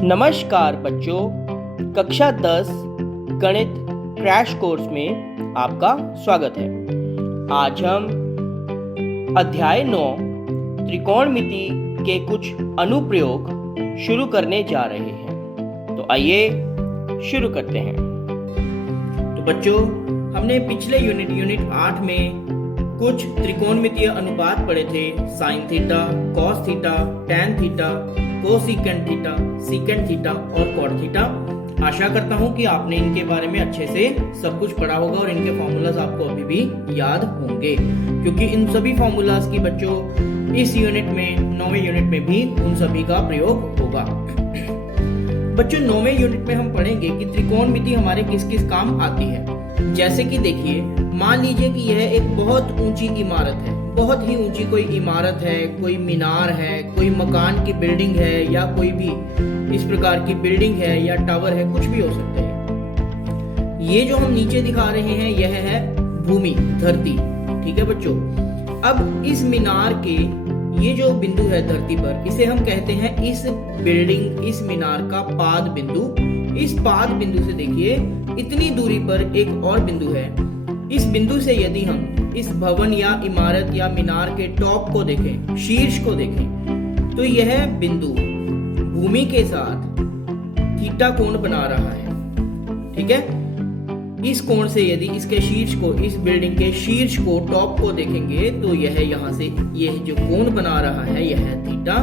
नमस्कार बच्चों, कक्षा 10 गणित क्रैश कोर्स में आपका स्वागत है। आज हम अध्याय 9 त्रिकोणमिति के कुछ अनुप्रयोग शुरू करने जा रहे हैं। तो आइए शुरू करते हैं। तो बच्चों, हमने पिछले यूनिट 8 में कुछ त्रिकोणमितीय अनुपात पढ़े थे। Sine theta, cos theta, tan theta, cosecant theta, secant theta और कॉट थीटा। आशा करता हूं कि आपने इनके बारे में अच्छे से सब कुछ पढ़ा होगा और इनके फॉर्मूलाज आपको अभी भी याद होंगे, क्योंकि इन सभी फॉर्मूलाज की बच्चों इस यूनिट में 9वें यूनिट में भी उन सभी का प्रयोग होगा। बच्चों, 9वें यूनिट में हम पढ़ेंगे कि त्रिकोणमिति हमारे किस किस काम आती है। जैसे कि देखिए, मान लीजिए कि यह एक बहुत ऊंची इमारत है, बहुत ही ऊंची कोई इमारत है, कोई मीनार है, कोई मकान की बिल्डिंग है, या कोई भी इस प्रकार की बिल्डिंग है या टावर है, कुछ भी हो सकता है। ये जो हम नीचे दिखा रहे हैं यह है भूमि, धरती। ठीक है बच्चों, अब इस मीनार के ये जो बिंदु है धरती पर, इसे हम कहते हैं इस बिल्डिंग, इस मीनार का पाद बिंदु। इस पाद बिंदु से देखिए इतनी दूरी पर एक और बिंदु है। इस बिंदु से यदि हम इस भवन या इमारत या मीनार के टॉप को देखें, शीर्ष को देखें, तो यह बिंदु भूमि के साथ थीटा कोण बना रहा है। ठीक है, इस कोण से यदि इसके शीर्ष को, इस बिल्डिंग के शीर्ष को, टॉप को देखेंगे तो यह यहाँ से यह जो कोण बना रहा है यह है थीटा।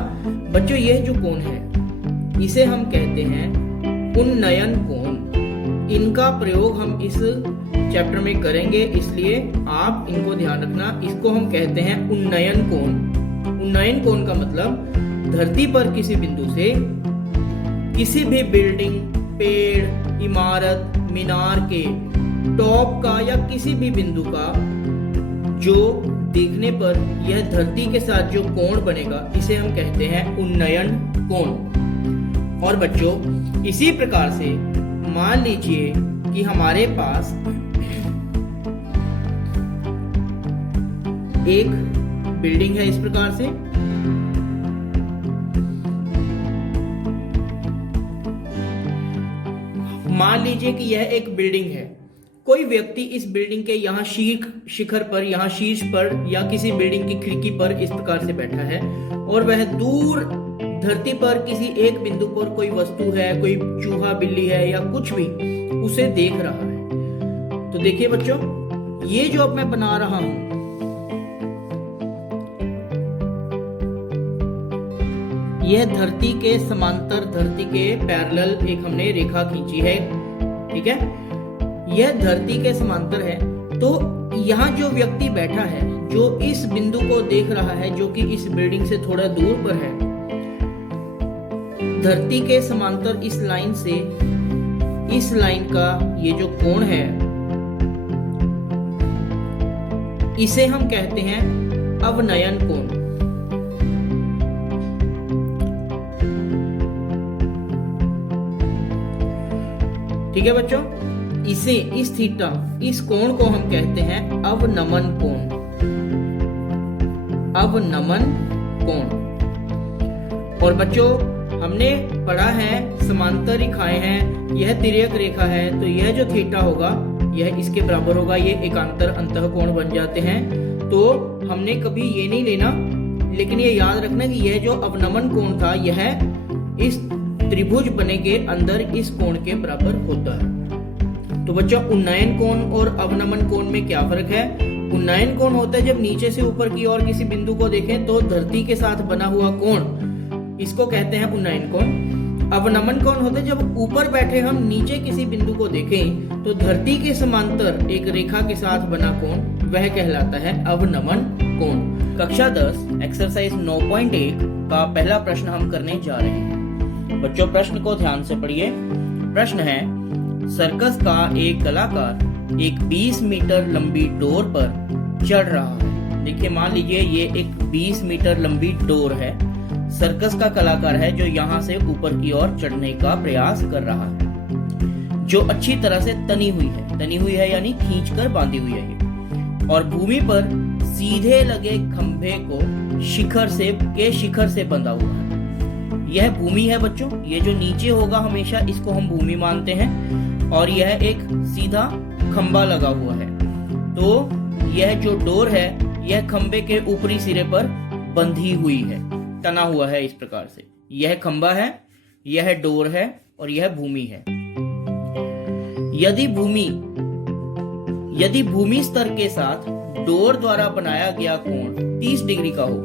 बच्चों, यह जो कोण है इसे हम कहते हैं उन्नयन कोण। इनका प्रयोग हम इस चैप्टर में करेंगे, इसलिए आप इनको ध्यान रखना। इसको हम कहते हैं उन्नयन कोण। उन्नयन कोण का मतलब धरती पर किसी बिंदु से किसी भी बिल्डिंग, पेड़, इमारत, मीनार के टॉप का या किसी भी बिंदु का जो देखने पर यह धरती के साथ जो कोण बनेगा इसे हम कहते हैं उन्नयन कोण। और बच्चों, इसी प्रकार से मान लीजिए कि हमारे पास एक बिल्डिंग है इस प्रकार से। मान लीजिए कि यह एक बिल्डिंग है। कोई व्यक्ति इस बिल्डिंग के यहाँ शिखर पर, यहाँ शीर्ष पर या किसी बिल्डिंग की खिड़की पर इस प्रकार से बैठा है और वह दूर धरती पर किसी एक बिंदु पर कोई वस्तु है, कोई चूहा, बिल्ली है या कुछ भी, उसे देख रहा है। तो देखिए बच्चों, ये जो अब मैं बना रहा हूं, यह धरती के समांतर, धरती के पैरेलल एक हमने रेखा खींची है। ठीक है, यह धरती के समांतर है। तो यहाँ जो व्यक्ति बैठा है, जो इस बिंदु को देख रहा है, जो कि इस बिल्डिंग से थोड़ा दूर पर है, धरती के समांतर इस लाइन से इस लाइन का ये जो कोण है इसे हम कहते हैं अवनयन कोण। ठीक है बच्चों, इसे, इस थीटा, इस कोण को हम कहते हैं अवनमन कोण। अवनमन कोण। और बच्चों, हमने पढ़ा है समांतर रेखाएं हैं, यह तिर्यक रेखा है, तो यह जो थीटा होगा यह इसके बराबर होगा। ये एकांतर अंतःकोण बन जाते हैं। तो हमने कभी ये नहीं लेना, लेकिन ये याद रखना कि यह जो अवनमन कोण था यह इस त्रिभुज बने के अंदर इस कोण के बराबर होता है। तो बच्चों, उन्नयन कोण और अवनमन कोण में क्या फर्क है? उन्नयन कोण होता है जब नीचे से ऊपर की ओर किसी बिंदु को देखें तो धरती के साथ बना हुआ कोण, इसको कहते हैं उन्नयन कोण। अवनमन कोण होता है जब ऊपर बैठे हम नीचे किसी बिंदु को देखें तो धरती के समांतर एक रेखा के साथ बना कोण, वह कहलाता है अवनमन कोण। कक्षा 10 एक्सरसाइज 9.1 का पहला प्रश्न हम करने जा रहे हैं। बच्चों, प्रश्न को ध्यान से पढ़िए। प्रश्न है, सर्कस का एक कलाकार एक 20 मीटर लंबी डोर पर चढ़ रहा है। देखिए, मान लीजिए ये एक 20 मीटर लंबी डोर है। सर्कस का कलाकार है जो यहाँ से ऊपर की ओर चढ़ने का प्रयास कर रहा है, जो अच्छी तरह से तनी हुई है यानी खींचकर बांधी हुई है ये, और भूमि पर सीधे लगे खंभे को शिखर से बंधा हुआ है। यह भूमि है बच्चों। ये जो नीचे होगा हमेशा इसको हम भूमि मानते हैं, और यह एक सीधा खंबा लगा हुआ है। तो यह जो डोर है यह खंबे के ऊपरी सिरे पर बंधी हुई है, तना हुआ है इस प्रकार से। यह खंबा है, यह डोर है और यह भूमि है। यदि भूमि स्तर के साथ डोर द्वारा बनाया गया कोण 30 डिग्री का हो,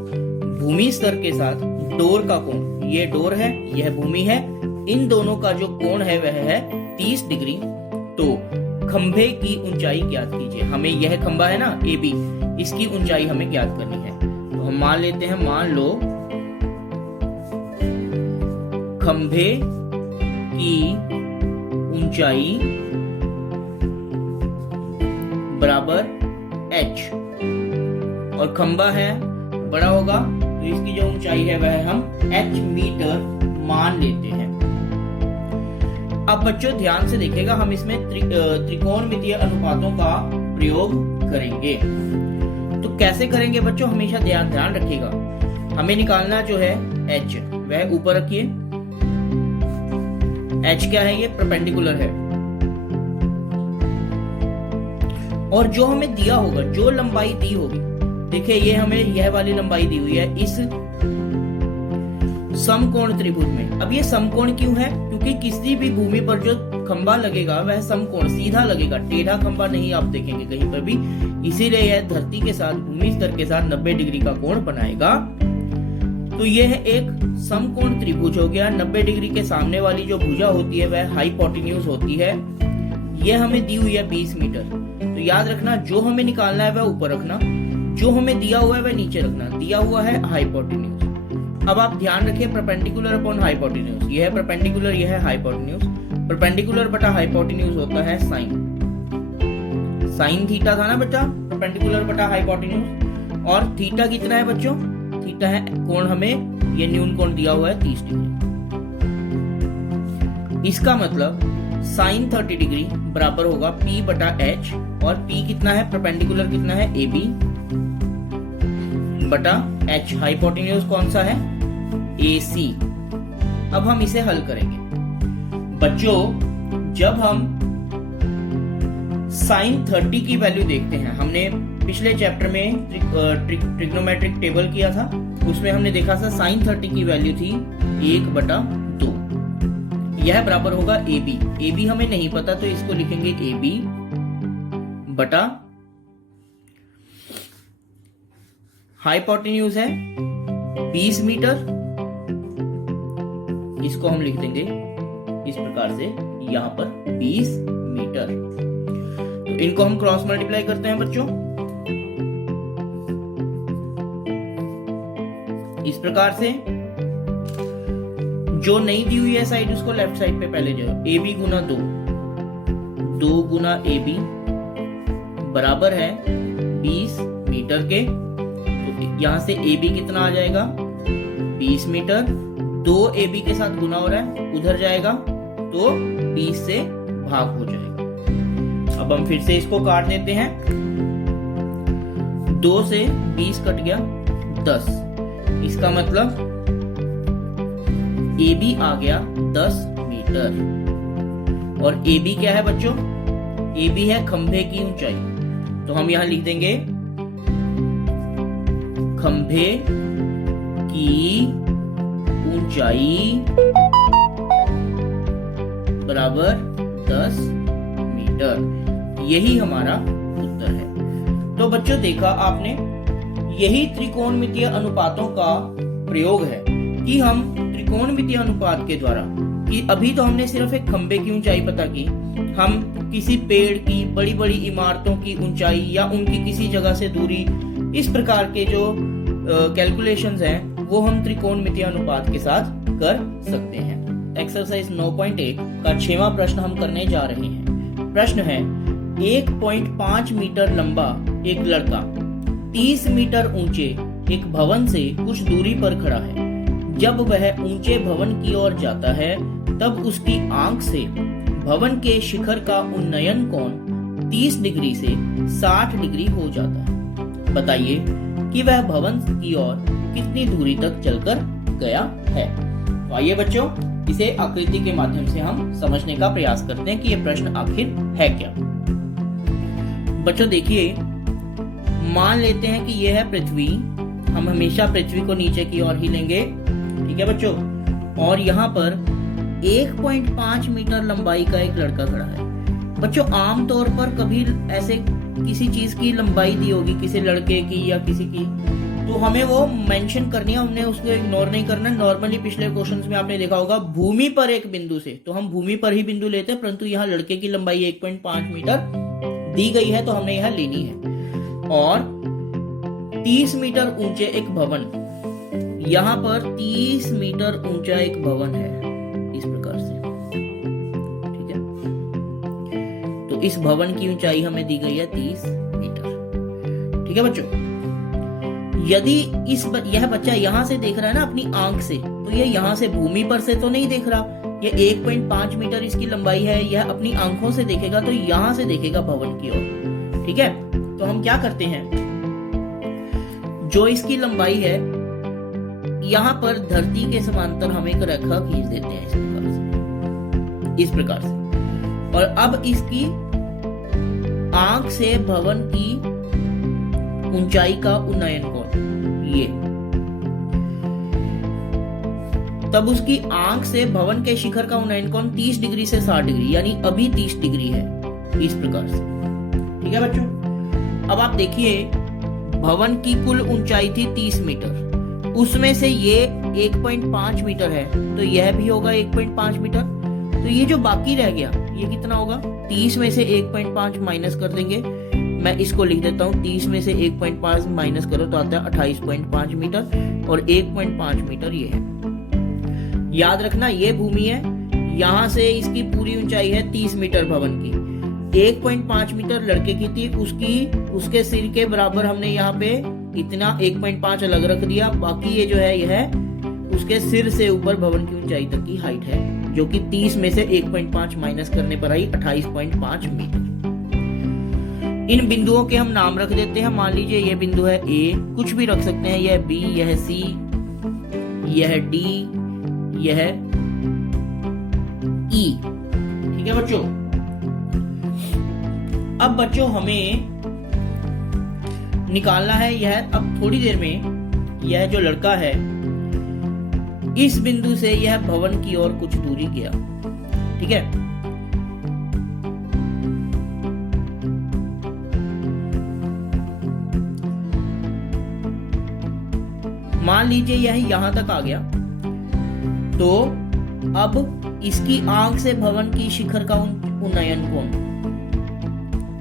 भूमि स्तर के साथ डोर का कोण, ये डोर है यह भूमि है, इन दोनों का जो कोण है वह है 30 डिग्री, तो खंभे की ऊंचाई ज्ञात कीजिए। हमें यह खंभा है ना AB, इसकी ऊंचाई हमें ज्ञात करनी है। तो हम मान लेते हैं, मान लो खंभे की ऊंचाई बराबर h, और खंभा है बड़ा होगा तो इसकी जो ऊंचाई है वह हम h मीटर मान लेते हैं। अब बच्चों ध्यान से देखिएगा, हम इसमें त्रिकोणमितीय अनुपातों का प्रयोग करेंगे। तो कैसे करेंगे बच्चों, हमेशा ध्यान रखिएगा। हमें निकालना जो है h, वह ऊपर रखिए। h क्या है, ये परपेंडिकुलर है। और जो हमें दिया होगा, जो लंबाई दी होगी, देखिए ये हमें यह वाली लंबाई दी हुई है इस समकोण त्रिभुज में। अब ये समकोण क्यों है, क्योंकि किसी भी भूमि पर जो खंबा लगेगा वह समकोण सीधा लगेगा, टेढ़ा खंबा नहीं आप देखेंगे कहीं पर भी। इसीलिए यह धरती के साथ, भूमि स्तर के साथ 90 डिग्री का कोण बनाएगा। तो यह एक समकोण त्रिभुज हो गया। 90 डिग्री के सामने वाली जो भुजा होती है वह हाइपोटेन्यूज होती है। यह हमें दी हुई है 20 मीटर। तो याद रखना, जो हमें निकालना है वह ऊपर रखना, जो हमें दिया हुआ है वह नीचे रखना। दिया हुआ है हाइपोटेन्यूज। अब आप ध्यान रखिए, परपेंडिकुलर अपॉन हाइपोटेन्यूज, यह है परपेंडिकुलर, यह है हाइपोटेन्यूज। परपेंडिकुलर बटा हाइपोटेन्यूज होता है साइन थीटा था ना बच्चा, परपेंडिकुलर बटा हाइपोटेन्यूज। और थीटा कितना है बच्चों, थीटा है कोण, हमें ये न्यून कोण दिया हुआ है 30 डिग्री। इसका मतलब साइन 30 डिग्री बराबर होगा P बटा H, और P कितना है, परपेंडिकुलर कितना है AB बटा H, हाइपोटेन्यूज कौन सा है AC। अब हम इसे हल करेंगे बच्चों। जब हम साइन 30 की वैल्यू देखते हैं, हमने पिछले चैप्टर में ट्रिग्नोमेट्रिक टेबल किया था, उसमें हमने देखा था साइन 30 की वैल्यू थी 1/2। यह बराबर होगा AB हमें नहीं पता तो इसको लिखेंगे AB बटा हाइपोटेन्यूज है 20 मीटर, इसको हम लिख देंगे इस प्रकार से यहां पर 20 मीटर। तो इनको हम क्रॉस मल्टीप्लाई करते हैं बच्चों इस प्रकार से। जो नहीं दी हुई है साइड उसको लेफ्ट साइड पे पहले जाओ, AB गुना 2 गुना AB बराबर है 20 मीटर के। तो यहां से AB कितना आ जाएगा 20 मीटर, 2 AB के साथ गुना हो रहा है, उधर जाएगा तो 20 से भाग हो जाएगा। अब हम फिर से इसको काट देते हैं, 2 से 20 कट गया 10, इसका मतलब AB आ गया 10 मीटर। और AB क्या है बच्चों, AB है खंभे की ऊंचाई। तो हम यहां लिख देंगे खंभे की ऊंचाई बराबर 10 मीटर। यही हमारा उत्तर है। तो बच्चों देखा आपने, यही त्रिकोणमितीय अनुपातों का प्रयोग है कि हम त्रिकोणमितीय अनुपात के द्वारा, कि अभी तो हमने सिर्फ एक खंबे की ऊंचाई पता की, हम किसी पेड़ की, बड़ी बड़ी इमारतों की ऊंचाई या उनकी किसी जगह से दूरी, इस प्रकार के जो कैलकुलेशंस हैं वो हम त्रिकोणमितीय अनुपात के साथ कर सकते हैं। एक्सरसाइज 9.1 का 6वां प्रश्न हम करने जा रहे हैं। प्रश्न है, 1.5 मीटर लंबा एक लड़का 30 मीटर ऊंचे एक भवन से कुछ दूरी पर खड़ा है। जब वह ऊंचे भवन की ओर जाता है तब उसकी आंख से भवन के शिखर का उन्नयन कोण 30 डिग्री से 60 डिग्री हो जाता है। बताइए कि वह भवन की ओर कितनी दूरी तक चलकर गया है। तो आइए बच्चों, इसे आकृति के माध्यम से हम समझने का प्रयास करते हैं कि यह प्रश्न आखिर है क्या। बच्चों देखिए, मान लेते हैं कि यह है पृथ्वी। हम हमेशा पृथ्वी को नीचे की ओर ही लेंगे, ठीक है बच्चों। और यहाँ पर 1.5 मीटर लंबाई का एक लड़का खड़ा है। बच्चों आमतौर पर कभी ऐसे किसी चीज की लंबाई दी होगी, किसी लड़के की या किसी की, तो हमें वो मेंशन करनी है, हमने उसको इग्नोर नहीं करना। नॉर्मली पिछले क्वेश्चंस में आपने देखा होगा भूमि पर एक बिंदु से, तो हम भूमि पर ही बिंदु लेते हैं, परंतु यहाँ लड़के की लंबाई 1.5 मीटर दी गई है, तो हमने यहाँ लेनी है। और 30 मीटर ऊंचे एक भवन, यहाँ पर 30 मीटर ऊंचा एक भवन है इस प्रकार से, ठीक है। तो इस भवन की ऊंचाई हमें दी गई है 30 मीटर, ठीक है बच्चों। यदि यह बच्चा यहां से देख रहा है ना अपनी आंख से, तो यह यहां से भूमि पर से तो नहीं देख रहा। यह 1.5 मीटर इसकी लंबाई है, यह अपनी आंखों से देखेगा, तो यहां से देखेगा भवन की ओर, ठीक है। तो हम क्या करते हैं, जो इसकी लंबाई है यहां पर धरती के समांतर हम एक रेखा खींच देते हैं इस प्रकार से। और अब इसकी आंख से भवन की ऊंचाई का उन्नयन कोण ये, तब उसकी आंख से भवन के शिखर का उन्नयन कोण 30 डिग्री से 60 डिग्री, यानी अभी 30 डिग्री है इस प्रकार से, ठीक है बच्चों। अब आप देखिए, भवन की कुल ऊंचाई थी 30 मीटर, उसमें से ये 1.5 मीटर है, तो यह भी होगा 1.5 मीटर। तो ये जो बाकी रह गया ये कितना होगा, 30 में से 1.5 माइनस कर देंगे। मैं इसको लिख देता हूँ, 30 में से 1.5 माइनस करो तो आता है 28.5 मीटर, और 1.5 मीटर ये है। याद रखना ये भूमि है, यहाँ से इसकी पूरी ऊंचाई है 30 मीटर भवन की, 1.5 मीटर लड़के की थी, उसके सिर के बराबर हमने यहाँ पे इतना 1.5 अलग रख दिया। बाकी ये जो है यह उसके सिर से ऊपर भवन की ऊंचाई तक की हाइट है, जो कि 30 में से 1.5 माइनस करने पर आई 28.5 मीटर। इन बिंदुओं के हम नाम रख देते हैं। मान लीजिए यह बिंदु है ए, कुछ भी रख सकते हैं, यह बी, यह सी, यह डी, यह ई, ठीक है बच्चों। अब बच्चों हमें निकालना है यह, अब थोड़ी देर में यह जो लड़का है इस बिंदु से यह भवन की ओर कुछ दूरी गया, ठीक है। मान लीजिए यह यहां तक आ गया, तो अब इसकी आंख से भवन की शिखर का उन्नयन कोण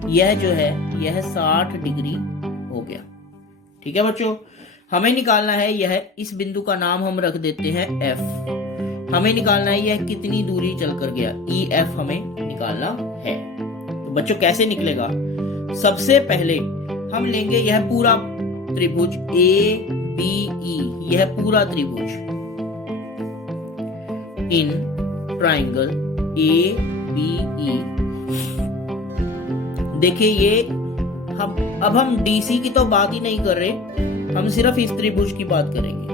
यह जो है यह 60 डिग्री हो गया, ठीक है बच्चों। हमें निकालना है यह, इस बिंदु का नाम हम रख देते हैं F। हमें निकालना है यह कितनी दूरी चलकर गया, EF हमें निकालना है। तो बच्चों कैसे निकलेगा, सबसे पहले हम लेंगे यह पूरा त्रिभुज ABE, यह पूरा त्रिभुज इन ट्राइंगल ABE। देखिए ये अब हम DC की तो बात ही नहीं कर रहे, हम सिर्फ इस त्रिभुज की बात करेंगे,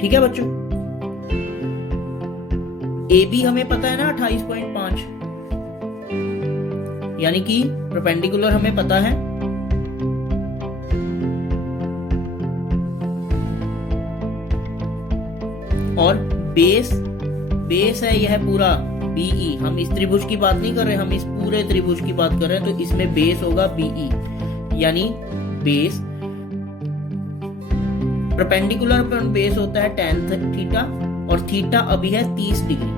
ठीक है बच्चों। AB हमें पता है ना 28.5, यानी कि परपेंडिकुलर हमें पता है, और बेस है यह पूरा BE। हम इस त्रिभुज की बात नहीं कर रहे, हम इस पूरे त्रिभुज की बात कर रहे हैं, तो इसमें बेस होगा BE, यानी बेस परपेंडिकुलर पर बेस होता है tan थीटा, और थीटा अभी है 30 डिग्री।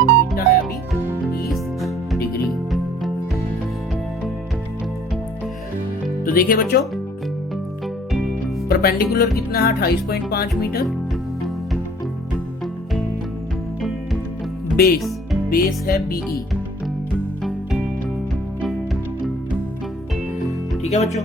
थीटा है अभी 30 डिग्री। तो देखिए बच्चों, परपेंडिकुलर कितना है 28.5 मीटर, बेस है BE, ठीक है बच्चों।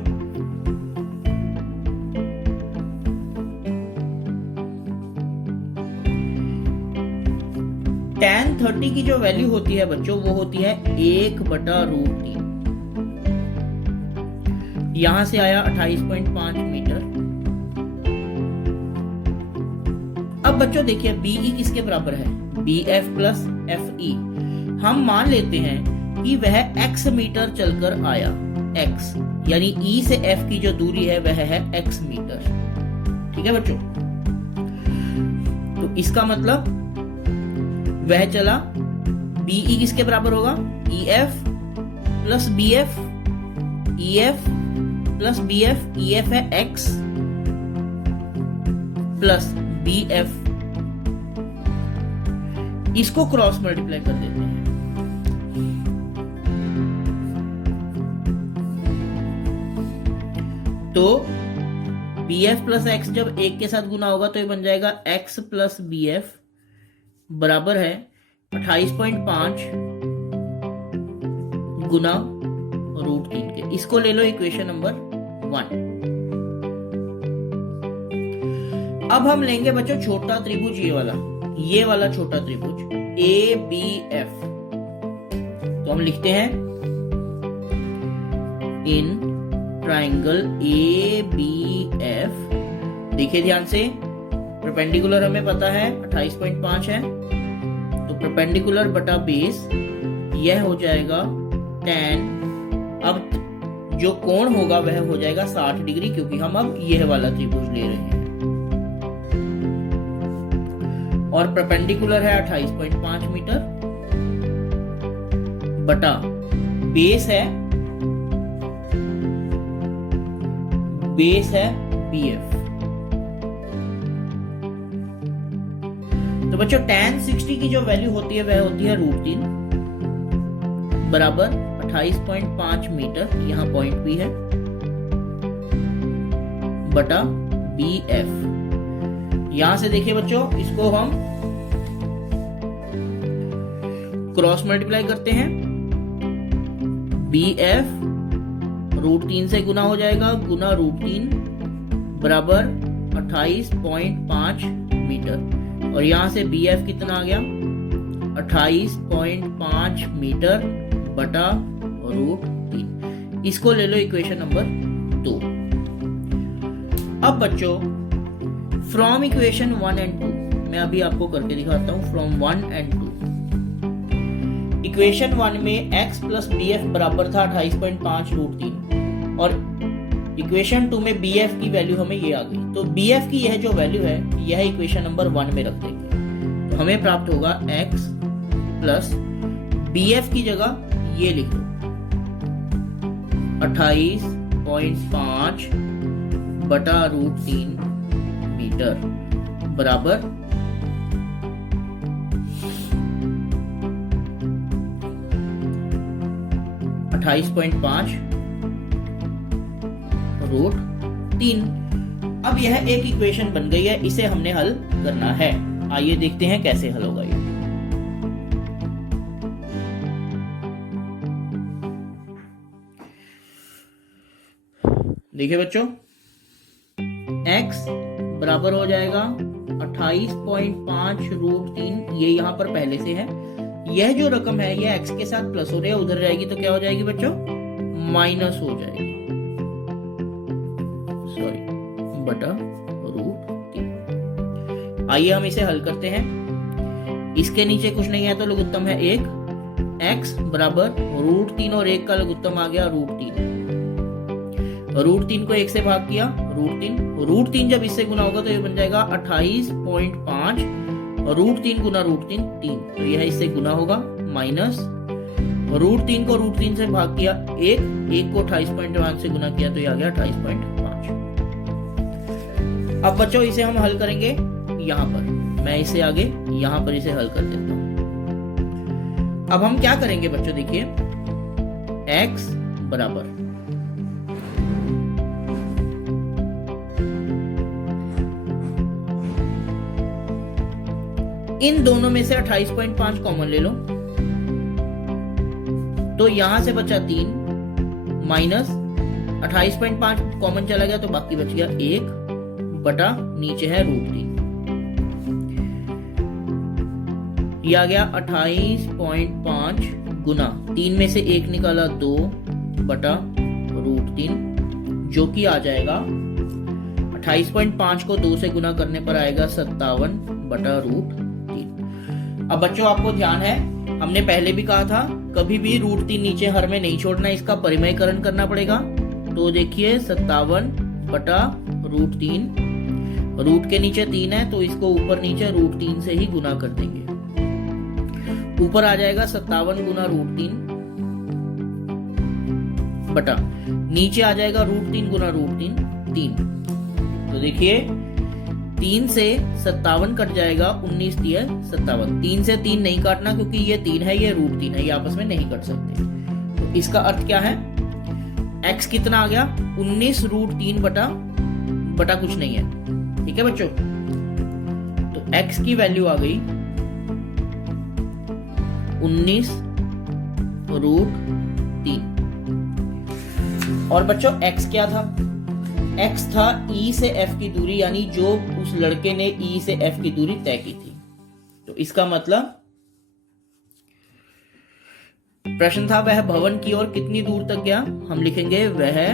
tan 30 की जो वैल्यू होती है बच्चों, वो होती है 1/√3। यहां से आया 28.5 मीटर। अब बच्चों देखिए BE किसके बराबर है, BF प्लस FE। हम मान लेते हैं कि वह x मीटर चलकर आया, x यानी E से F की जो दूरी है वह है x मीटर। ठीक है बच्चों, तो इसका मतलब वह चला, BE किसके बराबर होगा, EF plus BF, EF plus BF, EF है x प्लस BF, इसको क्रॉस मल्टीप्लाई कर देते हैं। तो BF प्लस x जब एक के साथ गुना होगा तो ये बन जाएगा x प्लस BF बराबर है 28.5 गुना √3 के। इसको ले लो इक्वेशन नंबर 1। अब हम लेंगे बच्चों छोटा त्रिभुज, ये वाला छोटा त्रिभुज ABF। तो हम लिखते हैं इन ट्राइंगल ABF। देखिए ध्यान से, परपेंडिकुलर हमें पता है 28.5 है, तो परपेंडिकुलर बटा बेस यह हो जाएगा tan। अब जो कोण होगा वह हो जाएगा 60 डिग्री, क्योंकि हम अब यह वाला त्रिभुज ले रहे हैं और परपेंडिकुलर है 28.5 मीटर बटा बेस है BF। तो बच्चों tan 60 की जो वैल्यू होती है वह होती है √3 बराबर 28.5 मीटर, यहां पॉइंट भी है, बटा BF। यहां से देखिए बच्चों, इसको हम क्रॉस मल्टीप्लाई करते हैं। BF √3 से गुना हो जाएगा, गुना √3 बराबर 28.5 मीटर, और यहां से BF कितना आ गया 28.5 मीटर बटा √3। इसको ले लो इक्वेशन नंबर 2। अब बच्चों फ्रॉम इक्वेशन 1 एंड 2 मैं अभी आपको करके दिखाता हूं। फ्रॉम 1 एंड 2, इक्वेशन 1 में x प्लस BF बराबर था 28.5 √3 और इक्वेशन 2 में BF की वैल्यू हमें ये आ गई। तो BF की यह जो वैल्यू है यह इक्वेशन नंबर 1 में रख देंगे, तो हमें प्राप्त होगा x प्लस BF की जगह ये लिख दो 28.5 बटा √3 मीटर बराबर 28.5 √3। अब यह एक इक्वेशन बन गई है, इसे हमने हल करना है। आइए देखते हैं कैसे हल होगा ये। देखिए बच्चों, x बराबर हो जाएगा 28.5 √3, ये यहां पर पहले से है। यह जो रकम है यह x के साथ प्लस हो रही है, उधर जाएगी तो क्या हो जाएगी बच्चों, माइनस हो जाएगी, सॉरी बटा √3। आइए हम इसे हल करते हैं। इसके नीचे कुछ नहीं है तो लघुत्तम है 1, x बराबर √3 और 1 का लघुत्तम आ गया √3। √3 को 1 से भाग किया, √3 जब इससे गुना होगा तो ये बन जाएगा 28.5 √3 गुना √3 3, तो यह इससे गुना होगा, माइनस √3 को √3 से भाग किया 1 को 28.5 से गुना किया तो ये आ गया 28.5। अब बच्चों इसे हम हल करेंगे यहां पर, मैं इसे आगे यहां पर इसे हल कर देता हूं। अब हम क्या करेंगे बच्चों, देखिए x बराबर इन दोनों में से 28.5 कॉमन ले लो, तो यहां से बचा 3 माइनस 28.5 कॉमन चला गया तो बाकी बच गया 1 बटा नीचे है √3। ये आ गया 28.5 गुना 3 में से 1 निकाला 2 बटा √3, जो कि आ जाएगा 28.5 को 2 से गुना करने पर आएगा 57/√3। अब बच्चों आपको ध्यान है, हमने पहले भी कहा था कभी भी √3 नीचे हर में नहीं छोड़ना, इसका परिमयकरण करना पड़ेगा। तो देखिए 57/√3, रूट के नीचे 3 है तो इसको ऊपर नीचे √3 से ही गुना कर देंगे। ऊपर आ जाएगा 57 गुना √3 बटा नीचे आ जाएगा √3 गुना √3 3। तो देखिए 3 से 57 कट जाएगा, 19 दिया 57। 3 से 3 नहीं काटना क्योंकि ये 3 है, ये √3 है, ये आपस में नहीं कट सकते। तो इसका अर्थ क्या है, x कितना आ गया 19 √3 बटा कुछ नहीं है। ठीक है बच्चों, तो x की वैल्यू आ गई 19 √3। और बच्चों x क्या था, x था E से F की दूरी, यानी जो उस लड़के ने E से F की दूरी तय की थी। तो इसका मतलब प्रश्न था वह भवन की ओर कितनी दूर तक गया, हम लिखेंगे वह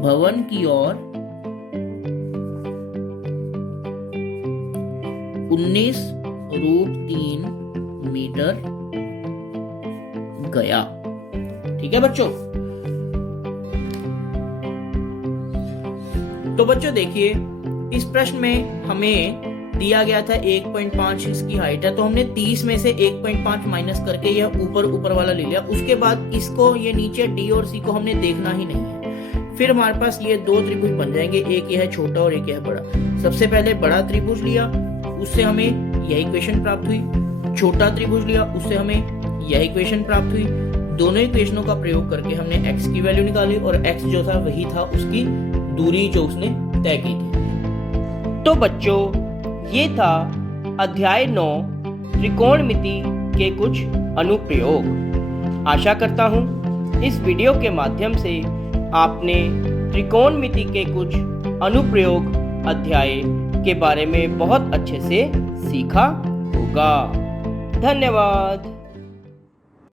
भवन की ओर 19 √3 मीटर गया। ठीक है बच्चों, तो बच्चों देखिए इस प्रश्न में हमें दिया गया था 1.5 इसकी हाइट है, तो हमने 30 में से 1.5 माइनस करके यह ऊपर वाला ले लिया। उसके बाद इसको ये नीचे डी और सी को हमने देखना ही नहीं है। फिर हमारे पास ये दो त्रिभुज बन जाएंगे, एक यह है छोटा और एक यह बड़ा। सबसे पहले बड़ा त्रिभुज लिया, उससे हमें यह इक्वेशन प्राप्त हुई। छोटा त्रिभुज लिया, उससे हमें यह इक्वेशन प्राप्त हुई। दोनों इक्वेशनों का प्रयोग करके हमने x की वैल्यू निकाली और x जो था वही था उसकी दूरी जो उसने तय की थी। तो बच्चों ये था अध्याय 9 त्रिकोणमिति के कुछ अनुप्रयोग। आशा करता हूँ इस वीडियो के माध्यम से आपने त्रिकोणमिति के कुछ अनुप्रयोग अध्याय के बारे में बहुत अच्छे से सीखा होगा। धन्यवाद।